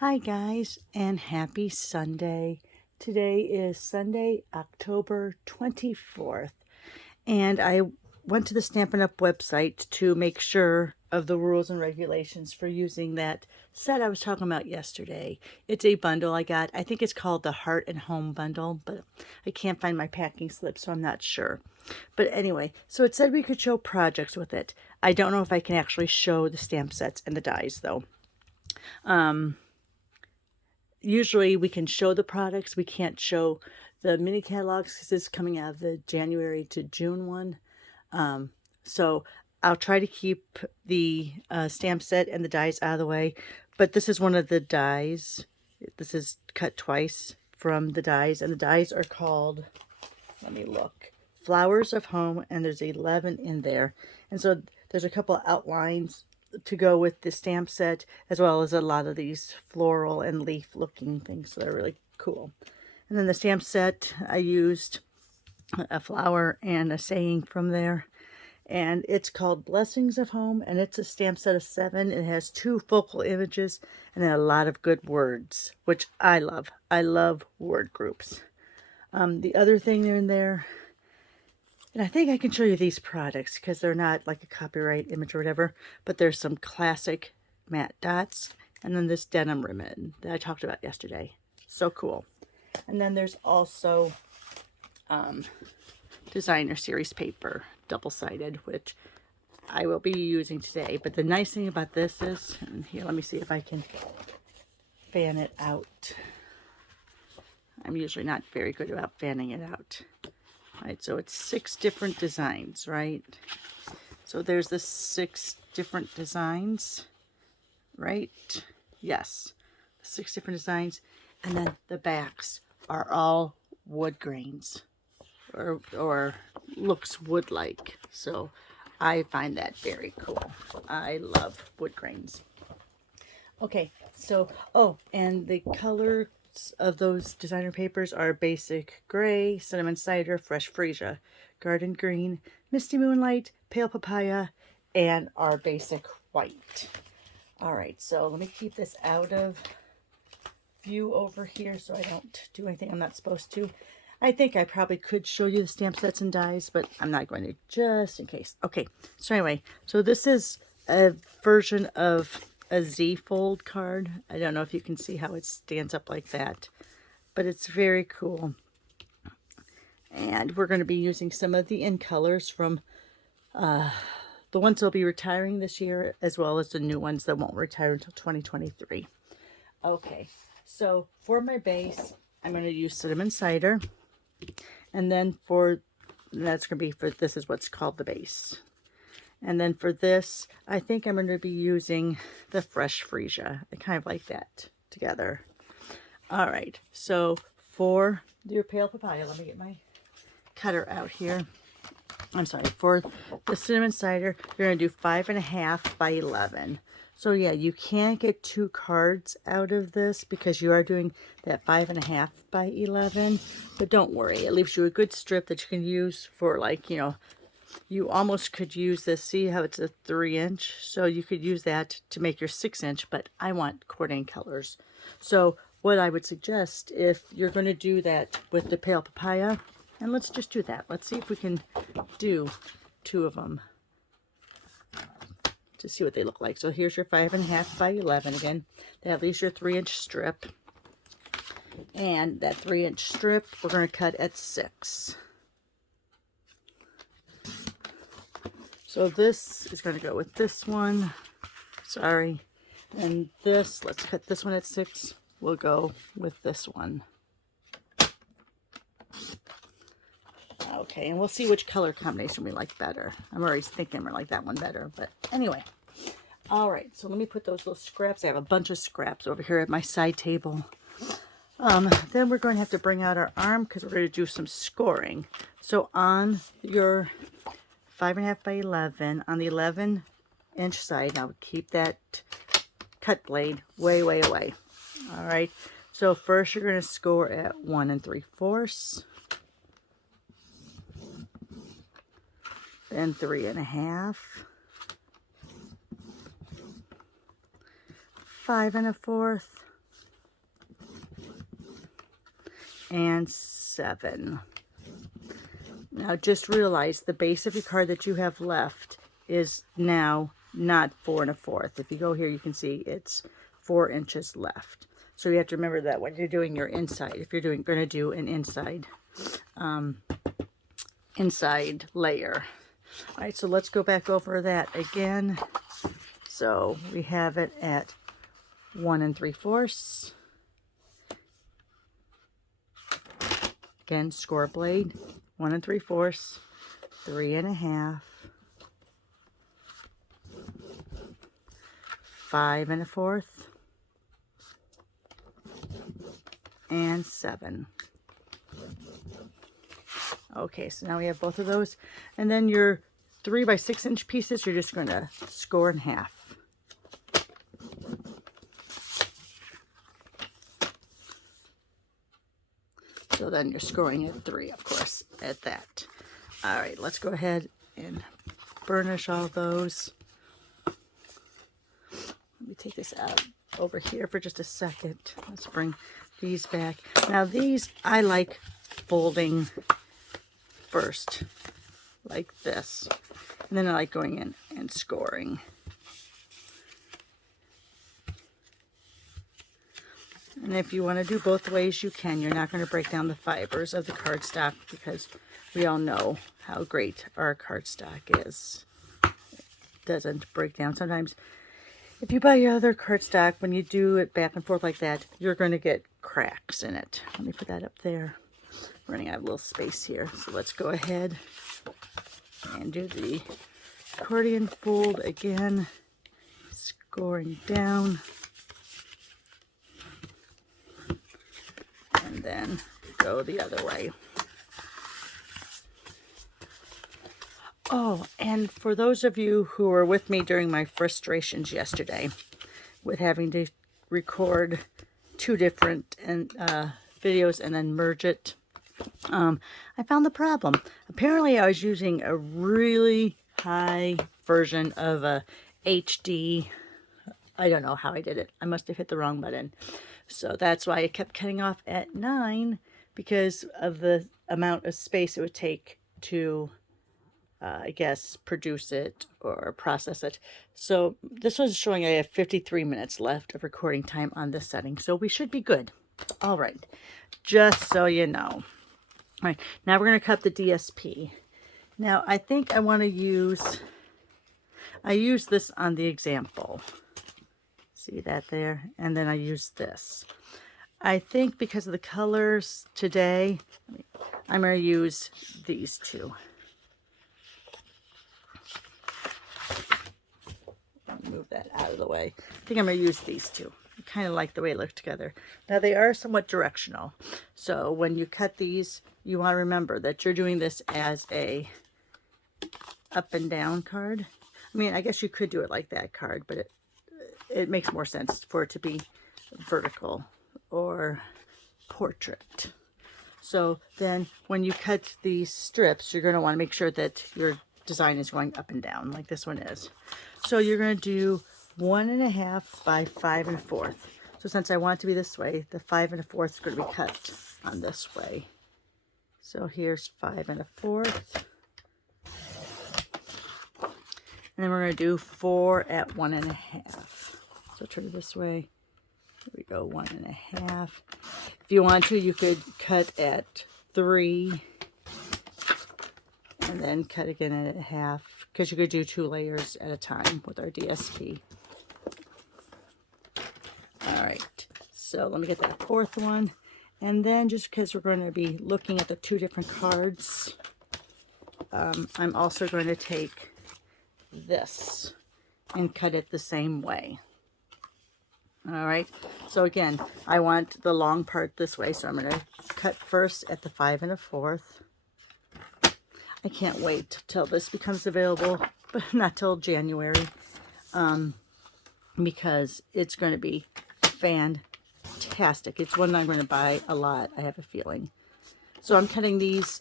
Hi guys, and happy Sunday. Today is Sunday, October 24th, and I went to the Stampin' Up! Website to make sure of the rules and regulations for using that set I was talking about yesterday. It's a bundle I got. I think it's called the Heart and Home Bundle, but I can't find my packing slip, so I'm not sure. But anyway, so it said we could show projects with it. I don't know if I can actually show the stamp sets and the dies, though. Usually we can show the products. We can't show the mini catalogs because this is coming out of the January to June one. So I'll try to keep the stamp set and the dies out of the way. But this is one of the dies. This is cut twice from the dies. And the dies are called, let me look, Flowers of Home. And there's 11 in there. And so there's a couple of outlines to go with the stamp set, as well as a lot of these floral and leaf looking things. So they're really cool. And then the stamp set, I used a flower and a saying from there. And it's called Blessings of Home, and it's a stamp set of 7. It has 2 focal images and then a lot of good words, which I love. I love word groups. The other thing in there, and I think I can show you these products because they're not like a copyright image or whatever, but there's some classic matte dots, and then this denim ribbon that I talked about yesterday. So cool. And then there's also designer series paper, double-sided, which I will be using today. But the nice thing about this is, and here, let me see if I can fan it out. I'm usually not very good about fanning it out. Right, so it's 6 different designs, right? So there's the 6 different designs, right? Yes, 6 different designs. And then the backs are all wood grains, or looks wood-like. So I find that very cool. I love wood grains. Okay, so, oh, and the colors of those designer papers are basic gray, cinnamon cider, fresh freesia, garden green, misty moonlight, pale papaya, and our basic white. All right, so let me keep this out of view over here so I don't do anything I'm not supposed to. I think I probably could show you the stamp sets and dies, but I'm not going to, just in case. Okay, so anyway, so this is a version of a Z fold card. I don't know if you can see how it stands up like that, but it's very cool. And we're going to be using some of the in colors from the ones that'll be retiring this year, as well as the new ones that won't retire until 2023. Okay, so for my base, I'm going to use cinnamon cider. And then that's going to be for, this is what's called the base. And then for this, I think I'm going to be using the fresh freesia. I kind of like that together. All right, so for your pale papaya, let me get my cutter out here. I'm sorry, for the cinnamon cider, you're going to do 5.5 by 11. So yeah, you can't get 2 cards out of this because you are doing that 5.5 by 11. But don't worry, it leaves you a good strip that you can use for, like, you know, you almost could use this. See how it's a 3-inch? So you could use that to make your 6-inch, but I want coordinating colors. So what I would suggest, if you're going to do that with the pale papaya, and let's just do that. Let's see if we can do 2 of them to see what they look like. So here's your 5.5 by 11 again. That leaves your 3-inch strip. And that 3-inch strip, we're going to cut at 6. So this is going to go with this one. Sorry. And this, let's cut this one at 6. We'll go with this one. Okay, and we'll see which color combination we like better. I'm already thinking we like that one better, but anyway. All right, so let me put those little scraps. I have a bunch of scraps over here at my side table. Then we're going to have to bring out our arm because we're going to do some scoring. So on your 5.5 by 11, on the 11-inch side, now keep that cut blade way, way away. All right, so first you're going to score at 1 3/4. Then 3.5, 5 1/4, and 7. Now just realize the base of your card that you have left is now not 4 1/4. If you go here, you can see it's 4 inches left. So you have to remember that when you're doing your inside, if you're going to do an inside layer. All right, so let's go back over that again. So we have it at 1 3/4. Again, score blade, 1 3/4, 3 1/2, 5 1/4, and 7. Okay, so now we have both of those. And then your 3 by 6 inch pieces, you're just going to score in half. So then you're scoring at 3, of course, at that. All right, let's go ahead and burnish all those. Let me take this out over here for just a second. Let's bring these back. Now these I like folding first, like this. And then I like going in and scoring. And if you want to do both ways, you can. You're not going to break down the fibers of the cardstock because we all know how great our cardstock is. It doesn't break down. Sometimes if you buy your other cardstock, when you do it back and forth like that, you're going to get cracks in it. Let me put that up there. I'm running out of a little space here. So let's go ahead and do the accordion fold again, scoring down. And then go the other way. Oh, and for those of you who were with me during my frustrations yesterday with having to record 2 different videos and then merge it, I found the problem. Apparently I was using a really high version of a HD. I don't know how I did it. I must have hit the wrong button. So that's why it kept cutting off at 9, because of the amount of space it would take to, I guess, produce it or process it. So this was showing I have 53 minutes left of recording time on this setting. So we should be good. All right, just so you know. All right, now we're going to cut the DSP. Now I think I want to use, I used this on the example. See that there? And then I use this. I think because of the colors today, I'm going to use these 2. I'll move that out of the way. I think I'm going to use these 2. I kind of like the way they look together. Now they are somewhat directional. So when you cut these, you want to remember that you're doing this as a up and down card. I mean, I guess you could do it like that card, but it makes more sense for it to be vertical or portrait. So then when you cut these strips, you're going to want to make sure that your design is going up and down like this one is. So you're going to do 1 1/2 by 5 1/4. So since I want it to be this way, the 5 1/4 is going to be cut on this way. So here's 5 1/4. And then we're going to do 4 at 1 1/2. So turn it this way. Here we go, 1 1/2. If you want to, you could cut at 3 and then cut again at 1/2, because you could do 2 layers at a time with our DSP. All right, so let me get that 4th one. And then just because we're going to be looking at the 2 different cards, I'm also going to take this and cut it the same way. All right, so again, I want the long part this way, so I'm going to cut first at the 5 1/4. I can't wait till this becomes available, but not till January, because it's going to be fantastic. It's one I'm going to buy a lot, I have a feeling. So I'm cutting these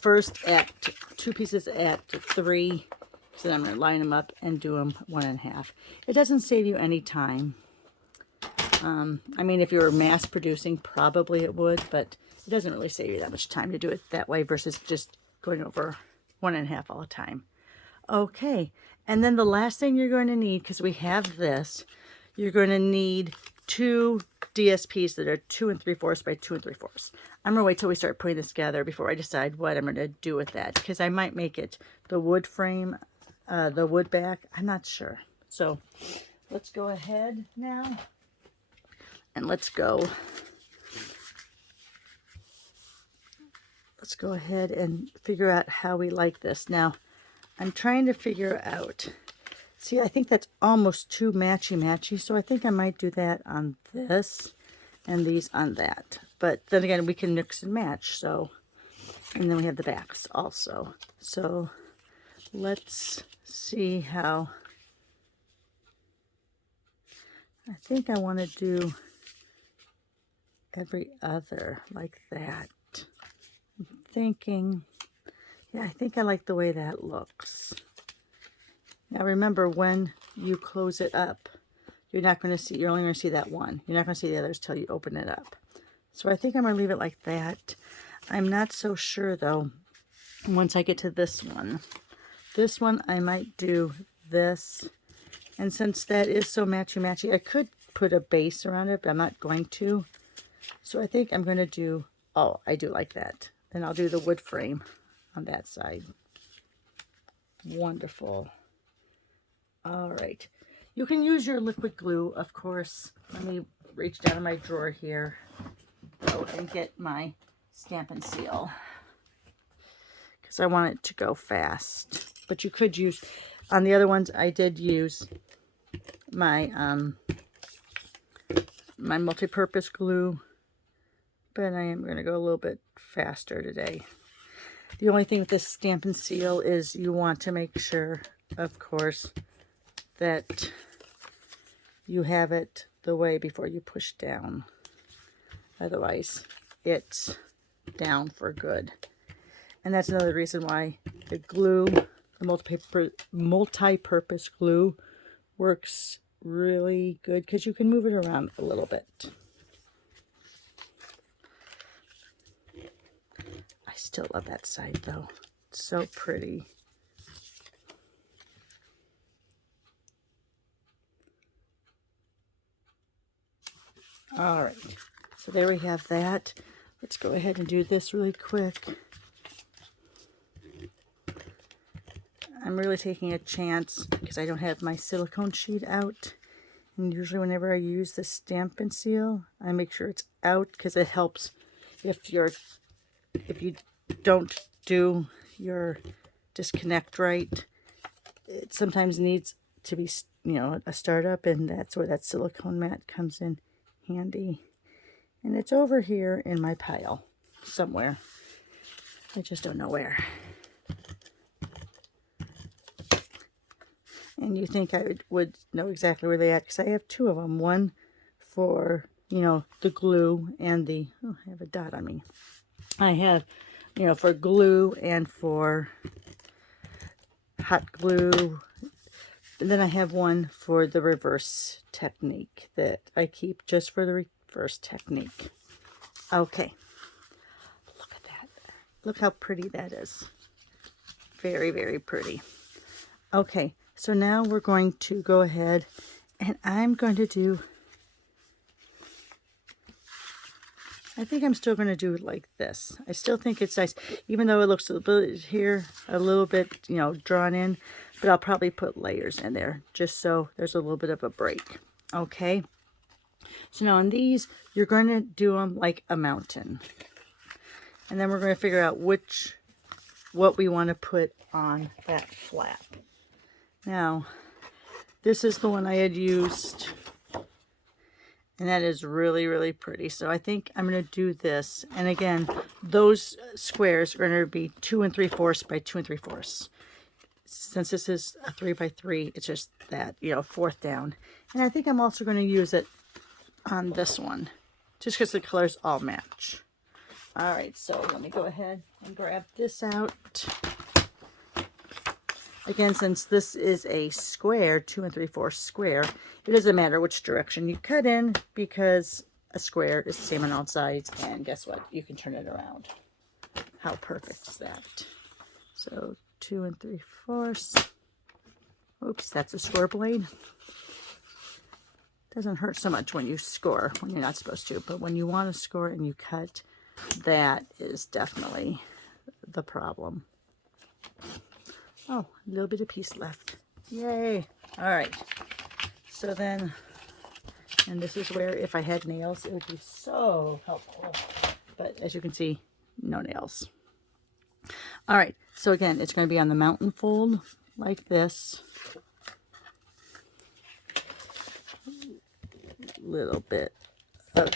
first at 2 pieces at 3, so then I'm going to line them up and do them 1 1/2. It doesn't save you any time. I mean, if you were mass producing, probably it would, but it doesn't really save you that much time to do it that way versus just going over 1.5 all the time. Okay, and then the last thing you're going to need, because we have this, you're going to need 2 DSPs that are 2 3/4 by 2 3/4. I'm gonna wait till we start putting this together before I decide what I'm gonna do with that, because I might make it the wood frame, the wood back. I'm not sure. So let's go ahead now and let's go ahead and figure out how we like this. Now I'm trying to figure out, see, I think that's almost too matchy, so I think I might do that on this and these on that. But then again, we can mix and match, so, and then we have the backs also. So let's see how, I think I want to do every other like that. I'm thinking, yeah, I think I like the way that looks. Now remember, when you close it up, you're not going to see, you're only going to see that one. You're not going to see the others till you open it up. So I think I'm going to leave it like that. I'm not so sure though, once I get to this one. This one I might do this. And since that is so matchy, I could put a base around it, but I'm not going to. So I think I'm going to do, oh, I do like that. Then I'll do the wood frame on that side. Wonderful. All right. You can use your liquid glue, of course. Let me reach down in my drawer here and get my Stampin' Seal, because I want it to go fast. But you could use, on the other ones, I did use my my multi-purpose glue, but I am going to go a little bit faster today. The only thing with this Stampin' Seal is you want to make sure, of course, that you have it the way before you push down. Otherwise, it's down for good. And that's another reason why the glue, the multi-purpose glue, works really good, because you can move it around a little bit. I still love that side though. It's so pretty. All right, so there we have that. Let's go ahead and do this really quick. I'm really taking a chance because I don't have my silicone sheet out. And usually whenever I use the Stampin' Seal, I make sure it's out, because it helps if you don't do your disconnect right. It sometimes needs to be, you know, a startup, and that's where that silicone mat comes in handy. And it's over here in my pile somewhere. I just don't know where. And you think I would know exactly where they at, because I have 2 of them. One for, you know, the glue and the, oh, I have a dot on me. I have, you know, for glue and for hot glue. And then I have one for the reverse technique that I keep just for the reverse technique. Okay. Look at that. Look how pretty that is. Very, very pretty. Okay. So now we're going to go ahead and I'm going to do, I think I'm still going to do it like this. I still think it's nice, even though it looks a little bit here, a little bit, you know, drawn in, but I'll probably put layers in there just so there's a little bit of a break. Okay. So now on these, you're going to do them like a mountain. And then we're going to figure out what we want to put on that flap. Now, this is the one I had used, and that is really, really pretty. So I think I'm going to do this. And again, those squares are going to be 2 3/4 by 2 3/4. Since this is a 3 by 3, it's just that, you know, 4th down. And I think I'm also going to use it on this one, just because the colors all match. All right, so let me go ahead and grab this out. Again, since this is a square, 2 3/4 square, it doesn't matter which direction you cut in because a square is the same on all sides. And guess what? You can turn it around. How perfect is that? So 2 3/4. Oops, that's a score blade. Doesn't hurt so much when you score, when you're not supposed to. But when you want to score and you cut, that is definitely the problem. Oh, a little bit of piece left. Yay. All right. So then, and this is where if I had nails, it would be so helpful. But as you can see, no nails. All right. So again, it's going to be on the mountain fold like this. Little bit of,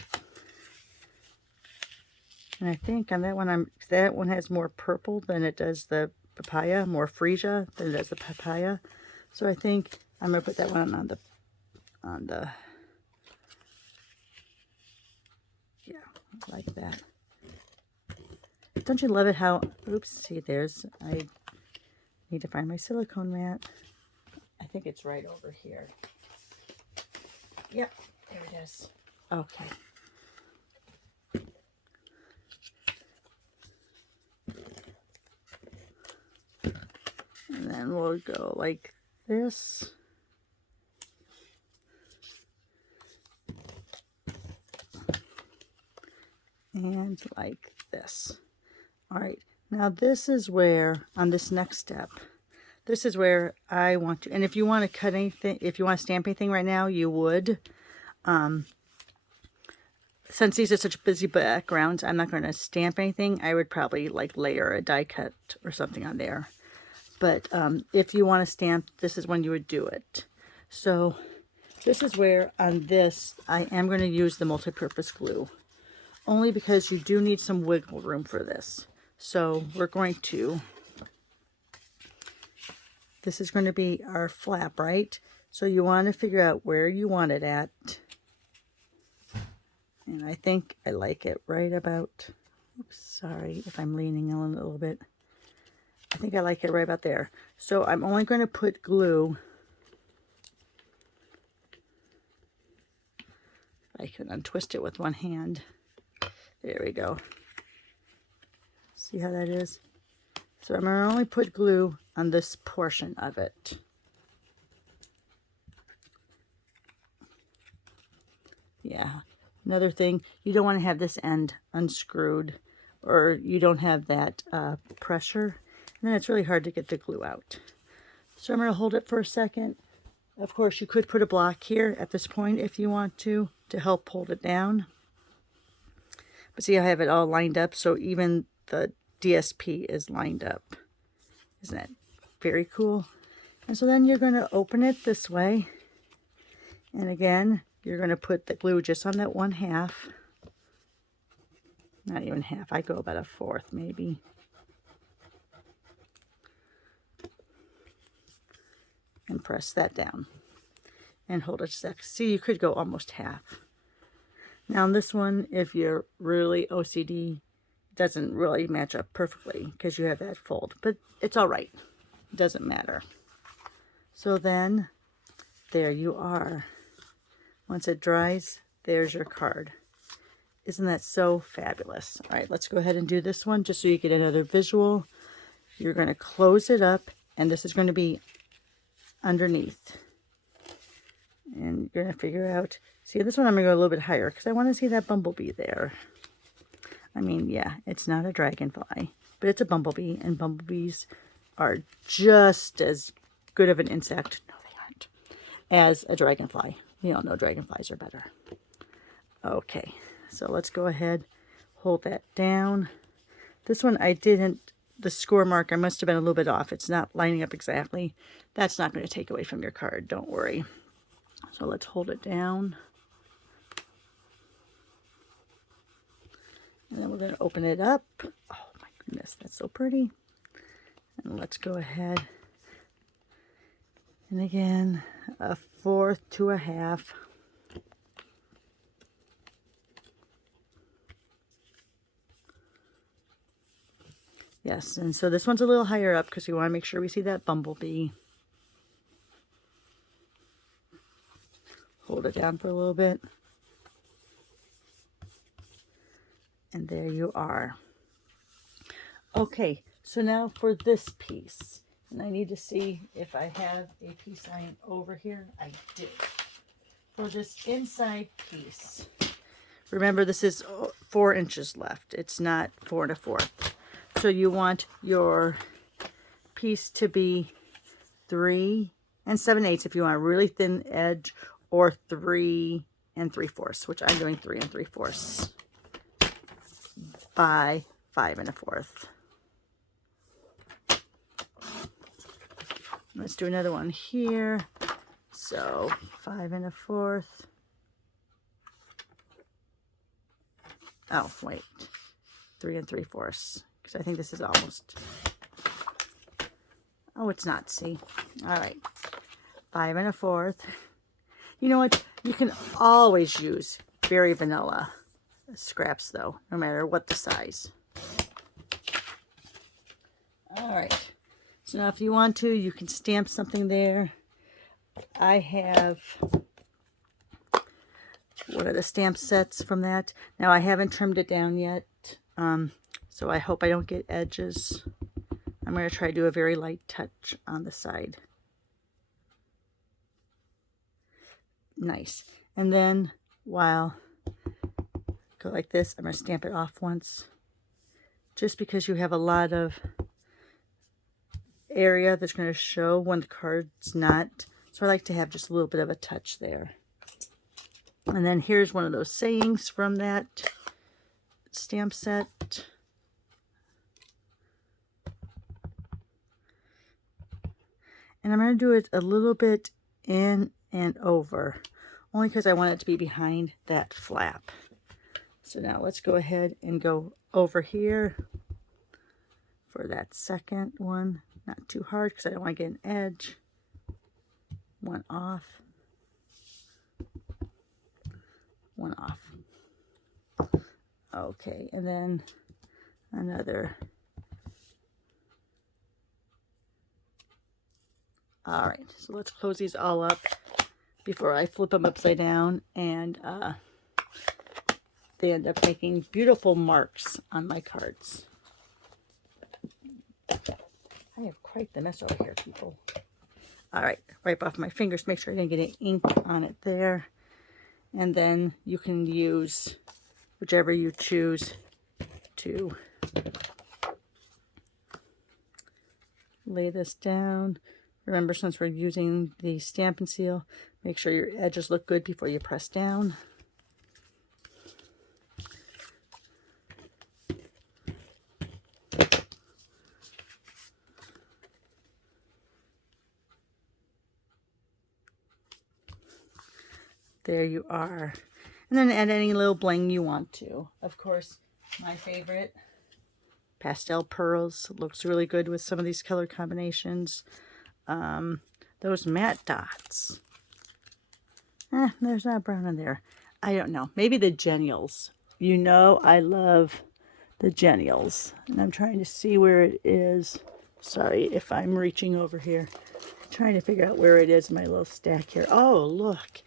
and I think on that one, that one has more purple than it does the papaya, more freesia than it does the papaya. So I think I'm going to put that one on the, yeah, like that. Don't you love it how, oops, see I need to find my silicone mat. I think it's right over here. Yep, there it is. Okay. And then we'll go like this. And like this. All right, now this is where, on this next step, this is where I want to, and if you want to cut anything, if you want to stamp anything right now, you would. Since these are such busy backgrounds, I'm not going to stamp anything. I would probably like layer a die cut or something on there. But if you want to stamp, this is when you would do it. So this is where on this, I am going to use the multi-purpose glue. Only because you do need some wiggle room for this. So we're going to, this is going to be our flap, right? So you want to figure out where you want it at. And I think I like it right about, oops, sorry if I'm leaning a little bit. I think I like it right about there. So I'm only going to put glue. I can untwist it with one hand. There we go. See how that is? So I'm going to only put glue on this portion of it. Yeah. Another thing, you don't want to have this end unscrewed, or you don't have that pressure. And then it's really hard to get the glue out. So I'm going to hold it for a second. Of course, you could put a block here at this point if you want to help hold it down. But see, I have it all lined up, so even the DSP is lined up. Isn't that very cool? And so then you're going to open it this way. And again, you're going to put the glue just on that 1/2. Not even half. I go about 1/4 maybe. And press that down. And hold it a sec. See, you could go almost half. Now on this one, if you're really OCD, it doesn't really match up perfectly because you have that fold. But it's all right. It doesn't matter. So then, there you are. Once it dries, there's your card. Isn't that so fabulous? All right, let's go ahead and do this one just so you get another visual. You're going to close it up, and this is going to be underneath. And you're going to figure out, see, this one I'm going to go a little bit higher because I want to see that bumblebee there. I mean, yeah, it's not a dragonfly, but it's a bumblebee, and bumblebees are just as good of an insect, no they aren't, as a dragonfly. We all know dragonflies are better. Okay, so let's go ahead, hold that down. This one I didn't, the score marker must have been a little bit off. It's not lining up exactly. That's not going to take away from your card, don't worry. So let's hold it down. And then we're going to open it up. Oh my goodness, that's so pretty. And let's go ahead. And again, 1/4 to 1/2. Yes, and so this one's a little higher up because we want to make sure we see that bumblebee. Hold it down for a little bit. And there you are. Okay, so now for this piece. And I need to see if I have a peace sign over here. I do. For this inside piece, remember this is 4 inches left. It's not 4 1/4. So you want your piece to be 3 7/8 if you want a really thin edge, or 3 3/4, which I'm doing 3 3/4 by 5 1/4. Let's do another one here. So 5 1/4. Oh, wait. 3 3/4. Because I think this is almost... Oh, it's not. See? All right. 5 1/4. You know what? You can always use very vanilla scraps, though, no matter what the size. All right. So now if you want to, you can stamp something there. I have one of the stamp sets from that. Now I haven't trimmed it down yet, so I hope I don't get edges. I'm going to try to do a very light touch on the side. Nice. And then while go like this, I'm going to stamp it off once, just because you have a lot of area that's going to show when the card's not. So I like to have just a little bit of a touch there. And then here's one of those sayings from that stamp set. And I'm going to do it a little bit in and over, only because I want it to be behind that flap. So now let's go ahead and go over here for that second one. Not too hard because I don't want to get an edge. One off. One off. Okay, and then another. All right, so let's close these all up before I flip them upside down, and they end up making beautiful marks on my cards. I have quite the mess over here, people. All right, wipe off my fingers, make sure I didn't get any ink on it there. And then you can use whichever you choose to lay this down. Remember, since we're using the Stampin' Seal, make sure your edges look good before you press down. There you are. And then add any little bling you want to. Of course, my favorite, pastel pearls. Looks really good with some of these color combinations. Those matte dots. There's not brown in there. I don't know. Maybe the Genials. You know I love the Genials. And I'm trying to see where it is. Sorry if I'm reaching over here. I'm trying to figure out where it is in my little stack here. Oh, look.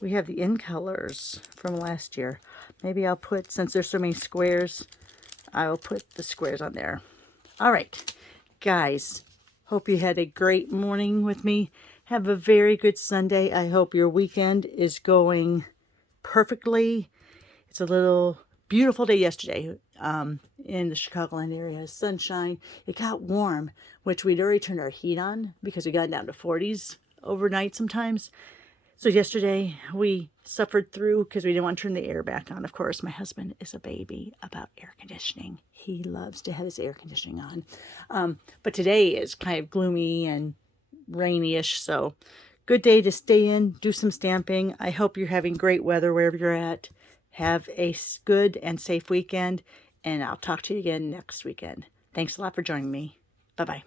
We have the In Colors from last year. Maybe I'll put, since there's so many squares, I will put the squares on there. All right, guys, hope you had a great morning with me. Have a very good Sunday. I hope your weekend is going perfectly. It's a little beautiful day yesterday in the Chicagoland area. Sunshine. It got warm, which we'd already turned our heat on because we got down to 40s overnight sometimes. So yesterday we suffered through because we didn't want to turn the air back on. Of course, my husband is a baby about air conditioning. He loves to have his air conditioning on. But today is kind of gloomy and rainy-ish. So good day to stay in, do some stamping. I hope you're having great weather wherever you're at. Have a good and safe weekend. And I'll talk to you again next weekend. Thanks a lot for joining me. Bye-bye.